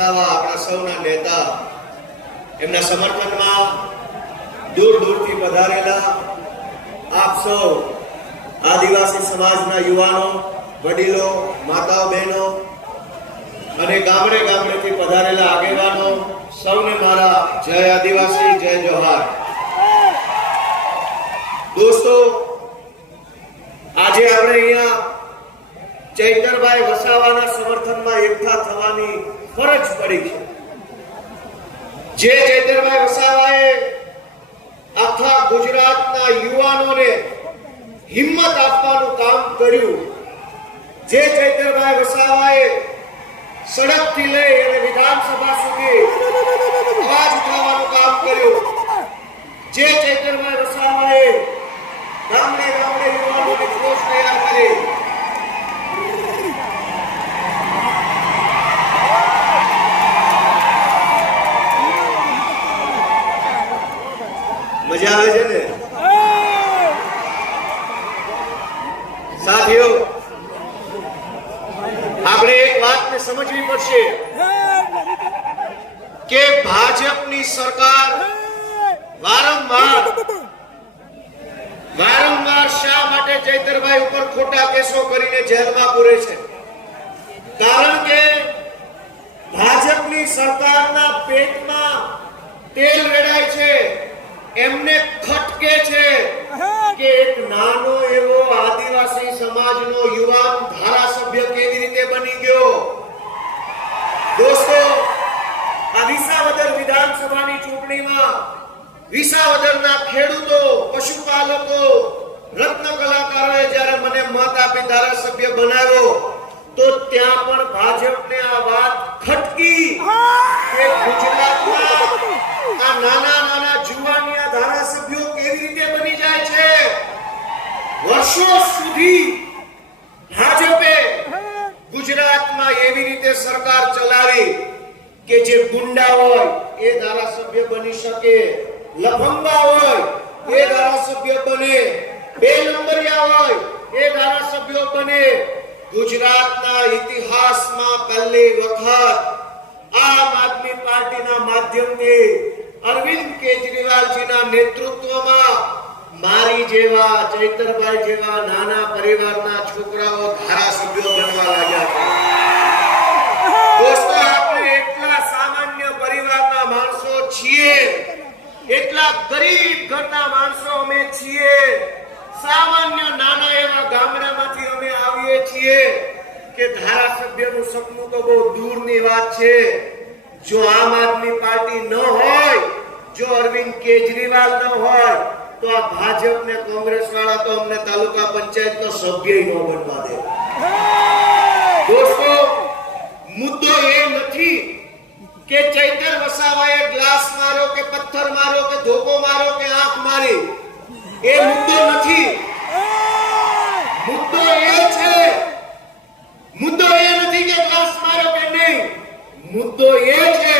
વસાવા આપણા સૌના નેતા, એમના સમર્થનમાં દૂર દૂરથી પધારેલા આપ સૌ આદિવાસી સમાજના યુવાનો, વડીલો, માતાઓ, બહેનો અને ગામડે ગામડેથી પધારેલા આગેવાનો સૌને મારા જય આદિવાસી, જય જોહાર। દોસ્તો, આજે આપણે અહીંયા ચૈતરભાઈ વસાવાના સમર્થનમાં એકઠા થવાની ફરજ પડી છે। જે ચૈતરભાઈ વસાવાએ આખા ગુજરાતના યુવાનોને હિંમત આપવાનું કામ કર્યું, જે ચૈતરભાઈ વસાવાએ સડકથી લઈ અને વિધાનસભા સુધી અવાજ ઉઠાવવાનું કામ કર્યું, જે ચૈતરભાઈ વસાવાએ ગામડે ગામડે યુવાનોને ફોર્સ તૈયાર કરી, મજા આવે છે ને સાથીઓ? આપણે એક વાતને સમજવી પડશે કે ભાજપની સરકાર વારંવાર શા માટે ચૈતરભાઈ ઉપર ખોટા કેસો કરીને જેલમાં પૂરે છે? કારણ કે ભાજપની સરકારના પેટમાં તેલ રેડાય છે। એમને ખટકે છે કે એક નાનો એવો આદિવાસી સમાજનો યુવાન ધારાસભ્ય કેવી રીતે બની ગયો। દોસ્તો, આ વિસાવદર વિધાનસભાની ચૂંટણીમાં વિસાવદરના ખેડૂતો, પશુપાલકો, રત્ન કલાકારોએ જ્યારે મને મત આપી ધારાસભ્ય બનાવ્યો તો ત્યાં પણ ભાજપને આ વાત ખટકી કે ગુજરાતમાં આ નાના નાના જુવાનિયા ધારાસભ્યો કેવી રીતે બની જાય છે। વર્ષો સુધી ભાજપે ગુજરાતમાં એવી રીતે સરકાર ચલાવી કે જે ગુંડા હોય એ ધારાસભ્ય બની શકે, લફંગા હોય એ ધારાસભ્ય બને, બે નંબરિયા હોય એ ધારાસભ્યો બને। ગુજરાતના ઇતિહાસમાં પહેલી વખત આમ આદમી પાર્ટીના માધ્યમથી અરવિંદ કેજરીવાલજીના નેતૃત્વમાં મારી જેવા, ચૈતરભાઈ જેવા નાના પરિવારના છોકરાઓ ધારાસભ્યો બનવા લાગ્યા છે। દોસ્તો, આપણે એટલા સામાન્ય પરિવારના માણસો છીએ, એટલા ગરીબ ઘરના માણસો અમે છીએ, સામાન્ય નાના એવા ગામડામાંથી અમે આવીએ છીએ કે ધારાસભ્યનું સપનું તો બહુ દૂરની વાત છે। જો આમ આદમી પાર્ટી ન હોય, જો અરવિંદ કેજરીવાલ ન હોય તો આ ભાજપ ને કોંગ્રેસ વાળા તો અમને તાલુકા પંચાયતનો સભ્ય ન બનવા દે। દોસ્તો, મુદ્દો એ નથી કે ચૈતર વસાવાએ ગ્લાસ માર્યો કે પથ્થર માર્યો કે ધોકો માર્યો કે આંખ મારી, એ મુદ્દો નથી। મુદ્દો એ નથી કે ગ્લાસ માર્યો કે નહીં, મુદ્દો એ છે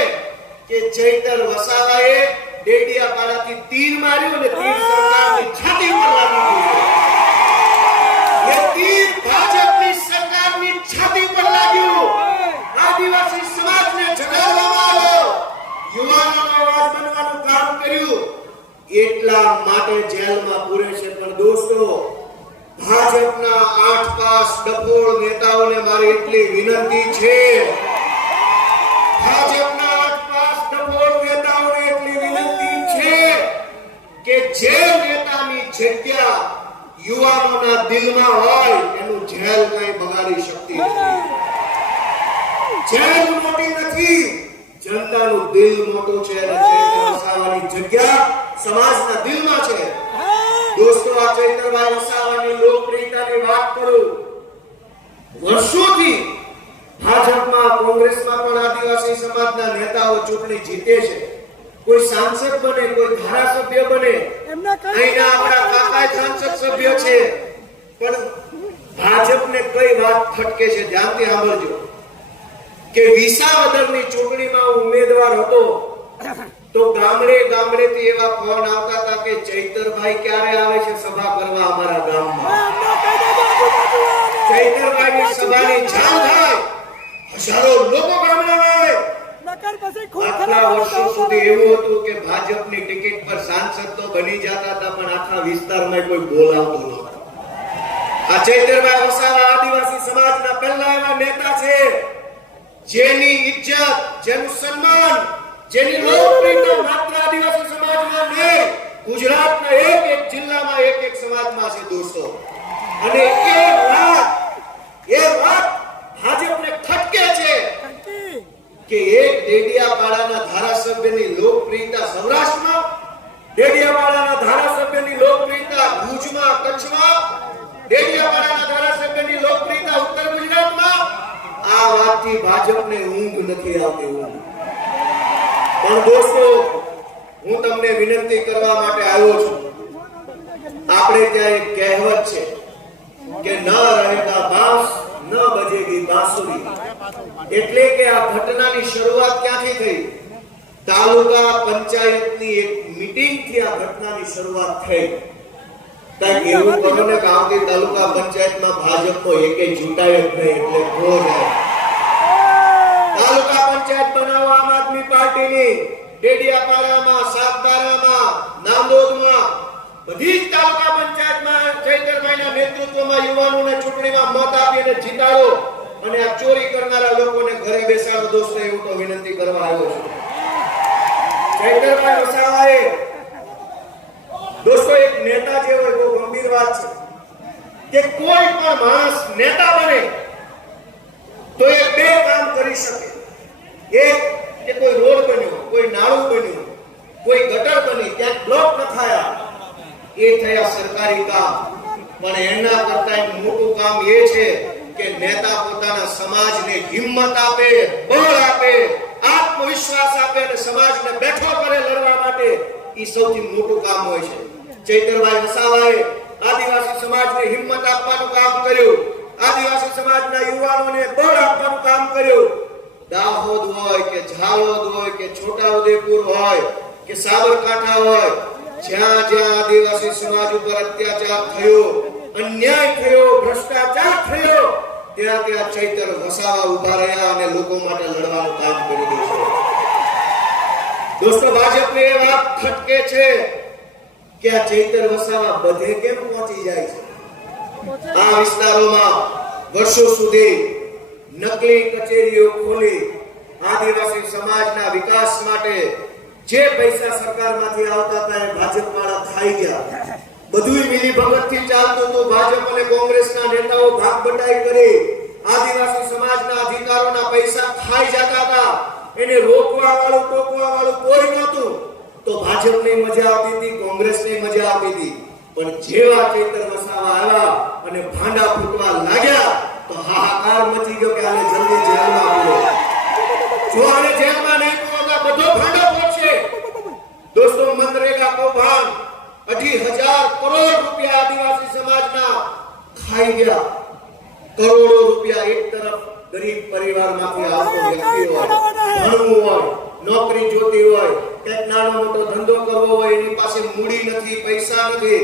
કે ચૈતર વસાવાએ ડેડિયાપાડાથી તીર માર્યું અને તીર સરકારની છાતી પર લાગી ગયું। એ તીર ભાજપની સરકારની છાતી પર લાગ્યું, આદિવાસી સમાજને જગાડવામાં આવ્યો, યુવાનોનો અવાજ બનવાનું કામ કર્યું, એટલા માટે જેલમાં પૂરે છે। પણ દોસ્તો, ભાજપના 8 પાસ ડફોળ નેતાઓને મારી એટલી વિનંતી છે, ભાજપના 8 પાસ ડફોળ નેતાઓને એટલી વિનંતી છે કે જે નેતાની જગ્યા યુવાનોના દિલમાં હોય એનું જેલ કઈ બગાડી શકતી નથી। જેલ મોટી નથી, જનતાનું દિલ મોટું છે અને ચૈતર વસાવાની જગ્યા સમાજના દિલમાં છે। દોસ્તો, આ ચૈતરભાઈ વસાવાની લોકપ્રિયતાની વાત કરું, વર્ષોથી ભાજપમાં, કોંગ્રેસમાં પણ આદિવાસી સમાજના નેતાઓ ચૂંટણી જીતે છે, કોઈ સાંસદ બને, કોઈ ધારાસભ્ય બને, અહીંના આપણા કાકા સંસદ સભ્ય છે, પણ ભાજપને કઈ વાત ખટકે છે? ધ્યાનથી સાંભળજો કે વિસાવદરની ચૂંટણીમાં ઉમેદવાર હતો તો ગામડે ગામડેથી એવા ફોન આવતા હતા કે ચૈતરભાઈ ક્યારે આવે છે સભા કરવા અમારા ગામમાં। ચૈતરભાઈની સભાની જાણ થાય, હજારો લોકો ગામડામાં આવે, આટલા વર્ષો સુધી એવું હતું કે ભાજપની ટિકિટ પર સાંસદ તો બની જતા હતા પણ આખા વિસ્તારમાં કોઈ બોલાવતું નહોતું. આ ચૈતરભાઈ વસાવા આદિવાસી સમાજના પહેલા એવા નેતા છે જેની ઇજ્જત, જેનું સન્માન, જેની લોકપ્રિયતા માત્ર આદિવાસી સમાજમાં નહીં, ગુજરાતના એક જિલ્લામાં એક સમાજમાં છે દોસ્તો. અને એ વાત ભાજપને ખટકે છે કે એક ડેડિયાપાડાના ધારાસભ્યની લોકપ્રિયતા સૌરાષ્ટ્રમાં, ડેડિયાપાડાના ધારાસભ્યની લોકપ્રિયતા ભુજમાં, કચ્છમાં, ડેડિયાપાડાના ધારાસભ્યની લોકપ્રિયતા ઉત્તર ગુજરાતમાં. આ વાતથી ભાજપને ઊંઘ નથી આવતી. પણ દોસ્તો, હું તમને વિનંતી કરવા માટે આવ્યો છું. આપણે ત્યાં એક કહેવત છે કે ન રહેગા બાંસ ન બજેગી બાંસુરી. એટલે કે આ ઘટનાની શરૂઆત ક્યાંથી થઈ? તાલુકા પંચાયતની એક મીટિંગ થી આ ઘટનાની શરૂઆત થઈ. કાંઈક એવું કરો ને કે આવતી તાલુકા પંચાયતમાં ભાજપનો એકે ચૂંટાય જ નહીં, એટલે ખો જાય. તાલુકા પંચાયત બનાવવા આમ આદમી પાર્ટીની ડેડિયાપાડામાં, સાગબારામાં, નાંદોદમાં બધી જ તાલુકા પંચાયતમાં ચૈતરભાઈના નેતૃત્વમાં યુવાનોને ચૂંટણીમાં મત આપીને જીતાડો અને આ ચોરી કરનારા લોકોને ઘરે બેસાડો. દોસ્તો, એવું તો વિનંતી કરવા આવ્યો છું. ચૈતરભાઈ વસાવાએ દોસ્તો એક નેતા જે હોય બહુ ગંભીર વાત છે કે કોઈ પણ માણસ નેતા બને તો એ બે કામ કરી શકે. એક કે કોઈ રોડ બન્યો, કોઈ નાળું બન્યું, કોઈ ગટર બની, ક્યાંક બ્લોક ન થયા, એ થયા સરકારી કામ. પણ એના કરતા એક મોટું કામ એ છે કે નેતા પોતાના સમાજને હિંમત આપે, બળ આપે, આત્મવિશ્વાસ આપે અને સમાજને બેઠો કરે લડવા માટે. એ સૌથી મોટું કામ હોય છે. ચૈતરભાઈ વસાવાએ આદિવાસી સમાજને હિંમત આપવાનું કામ કર્યું, આદિવાસી સમાજના યુવાનોને બળ આપવાનું કામ કર્યું. દાહોદ હોય કે ઝાલોદ હોય કે છોટાઉદેપુર હોય કે સાબરકાંઠા હોય, જ્યાં જ્યાં આદિવાસી સમાજ ઉપર અત્યાચાર થયો, અન્યાય થયો, ભ્રષ્ટાચાર થયો, ત્યાં ત્યાં ચૈતર વસાવા ઉભા રહ્યા અને લોકો માટે લડવાનું કામ કરી દીધું. દોસ્તો, ભાજપને એ વાત ખટકે છે કે આ ચૈતર વસાવા બધે કેમ પહોંચી જાય છે. આ વિસ્તારોમાં વર્ષો સુધી નકલી કચેરીઓ ખોલી આદિવાસી સમાજના વિકાસ માટે જે પૈસા સરકારમાંથી આવતા હતા એ ભાજપવાળા ખાઈ ગયા. બધું મિલી ભગતથી ચાલતું હતું. ભાજપ અને કોંગ્રેસના નેતાઓ ભાગ બટાઈ કરી આદિવાસી સમાજના અધિકારોના પૈસા ખાઈ જતા હતા. એને રોકવા વાળું, ટોકવા વાળું કોઈ નહોતું. તો ભાજપને મજા આવતી હતી, કોંગ્રેસને મજા આવતી હતી. પણ જેવા ચૈતર વસાવા આવ્યા અને ભાંડા ફૂટવા લાગ્યા તો હાહાકાર મચી ગયો કે આને જલ્દી જેલમાં પૂરો. જો આને જેલમાં નહીં પૂરો તો બધો ભાંડો ફૂટશે. દોસ્તો, મનરેગા કૌભાંડ 2,500 કરોડ રૂપિયા આદિવાસી સમાજના ખાઈ ગયા. કરોડો રૂપિયા એક તરફ ગરીબ પરિવારમાંથી આવતો વ્યક્તિ હોય, ભણવું હોય, નોકરી જોતી હોય, કંઈક નાનો મોટો ધંધો કરવો હોય, એની પાસે મૂડી નથી, પૈસા નથી.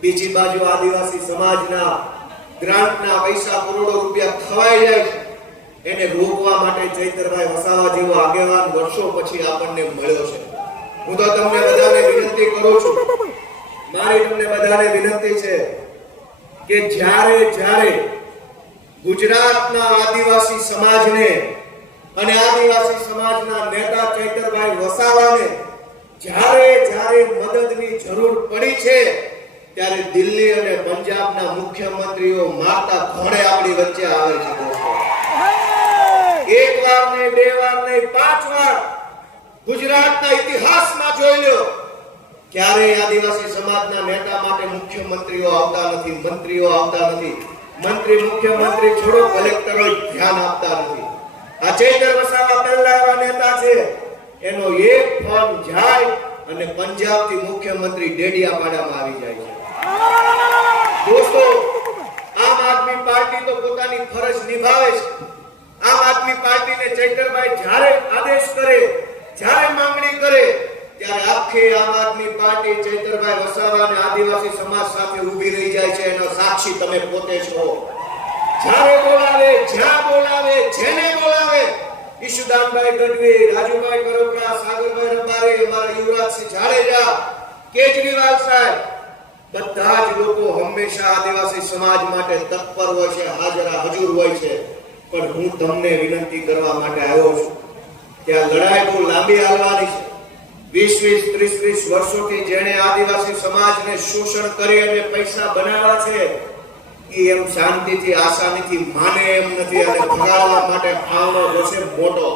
બીજી બાજુ આદિવાસી સમાજના ગ્રાન્ટના પૈસા કરોડો રૂપિયા ખવાઈ જાય છે. એને રોકવા માટે ચૈતરભાઈ વસાવા જેવો આગેવાન વર્ષો પછી આપણને મળ્યો છે. હું તો તમને બધાને વિનંતી કરું છું, મારી તમને બધાને વિનંતી છે કે જ્યારે ગુજરાતના આદિવાસી સમાજને અને આદિવાસી સમાજના નેતા ચૈતરભાઈ વસાવાને જ્યારે મદદની જરૂર પડી છે ત્યારે દિલ્હી અને પંજાબના મુખ્યમંત્રીઓ મારતા ઘોડે આપણી વચ્ચે આવે છે. એક વાર નહીં, બે વાર નહીં, 5 વાર ગુજરાતના ઇતિહાસમાં જોઈ લો, ક્યારેય આદિવાસી સમાજના નેતા માટે મુખ્યમંત્રીઓ આવતા નથી, મંત્રીઓ આવતા નથી. મંત્રી, મુખ્યમંત્રી છોડો, કલેક્ટરો ધ્યાન આપતા નથી. આ ચૈતર વસાવા પહેલા એવા નેતા છે, એનો એક ફોન જાય અને પંજાબથી મુખ્યમંત્રી ડેડિયાપાડામાં આવી જાય છે. દોસ્તો, આમ આદમી પાર્ટી તો પોતાની ફરજ નિભાવે છે. આમ આદમી પાર્ટીને ચૈતરભાઈ જ્યારે આદેશ કરે, જ્યારે માંગણી કરે ત્યારે આખી આમ આદમી પાર્ટી ચૈતરભાઈ વસાવા અને આદિવાસી સમાજ સાથે ઊભી રહી જાય છે. એનો સાક્ષી તમે પોતે છો. જ્યારે બોલાવે, જ્યાં બોલાવે, જેને બોલાવે, ઈશુદાનભાઈ ગઢવી, રાજુભાઈ કરોકડા, સાગરભાઈ રબારી, અમારા યુવરાજસિંહ જાડેજા, કેજરીવાલ સાહેબ, બધા જ લોકો હંમેશા આદિવાસી સમાજ માટે તત્પર હોય છે, હાજર હોય છે. પણ હું તમને વિનંતી કરવા માટે આવ્યો છું કે આ લડાઈ બહુ લાંબી હાલવાની છે. 20-20, 30-30 વર્ષોથી જેણે આદિવાસી સમાજને શોષણ કરી અને પૈસા બનાવ્યા છે એ એમ શાંતિથી આસાનીથી માને એમ નથી અને ભગાડવા માટે ફાવનો જોશે મોટો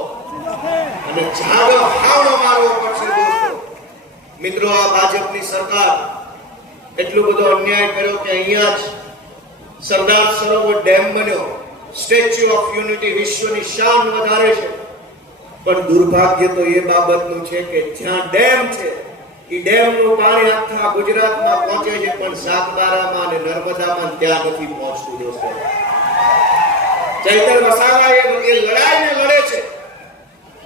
અને જાડો ફાવનો મારવો પડશે. દોસ્તો મિત્રો, આ ભાજપની સરકાર એટલો બધો અન્યાય કર્યો કે અહીંયા જ સરદાર સરોવર ડેમ બન્યો, સ્ટેચ્યુ ઓફ યુનિટી વિશ્વની શાન વધારે છે. પણ દુર્ભાગ્ય તો એ બાબતનું છે કે જ્યાં ડેમ છે એ ડેમનું પાણી આખા ગુજરાતમાં પહોંચે છે પણ સાગબારામાં અને નર્મદામાં ત્યાં નથી પહોંચતું. દોસ્તો, ચૈતર વસાવા એ લડાઈને લડે છે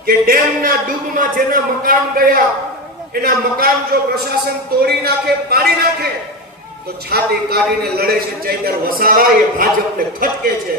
કે ડેમના ડૂબમાં જેના મકાન ગયા એના મકાન જો પ્રશાસન તોડી નાખે, પાડી નાખે તો છાતી કાઢીને લડે છે ચૈતર વસાવા. એ ભાજપને ખટકે છે.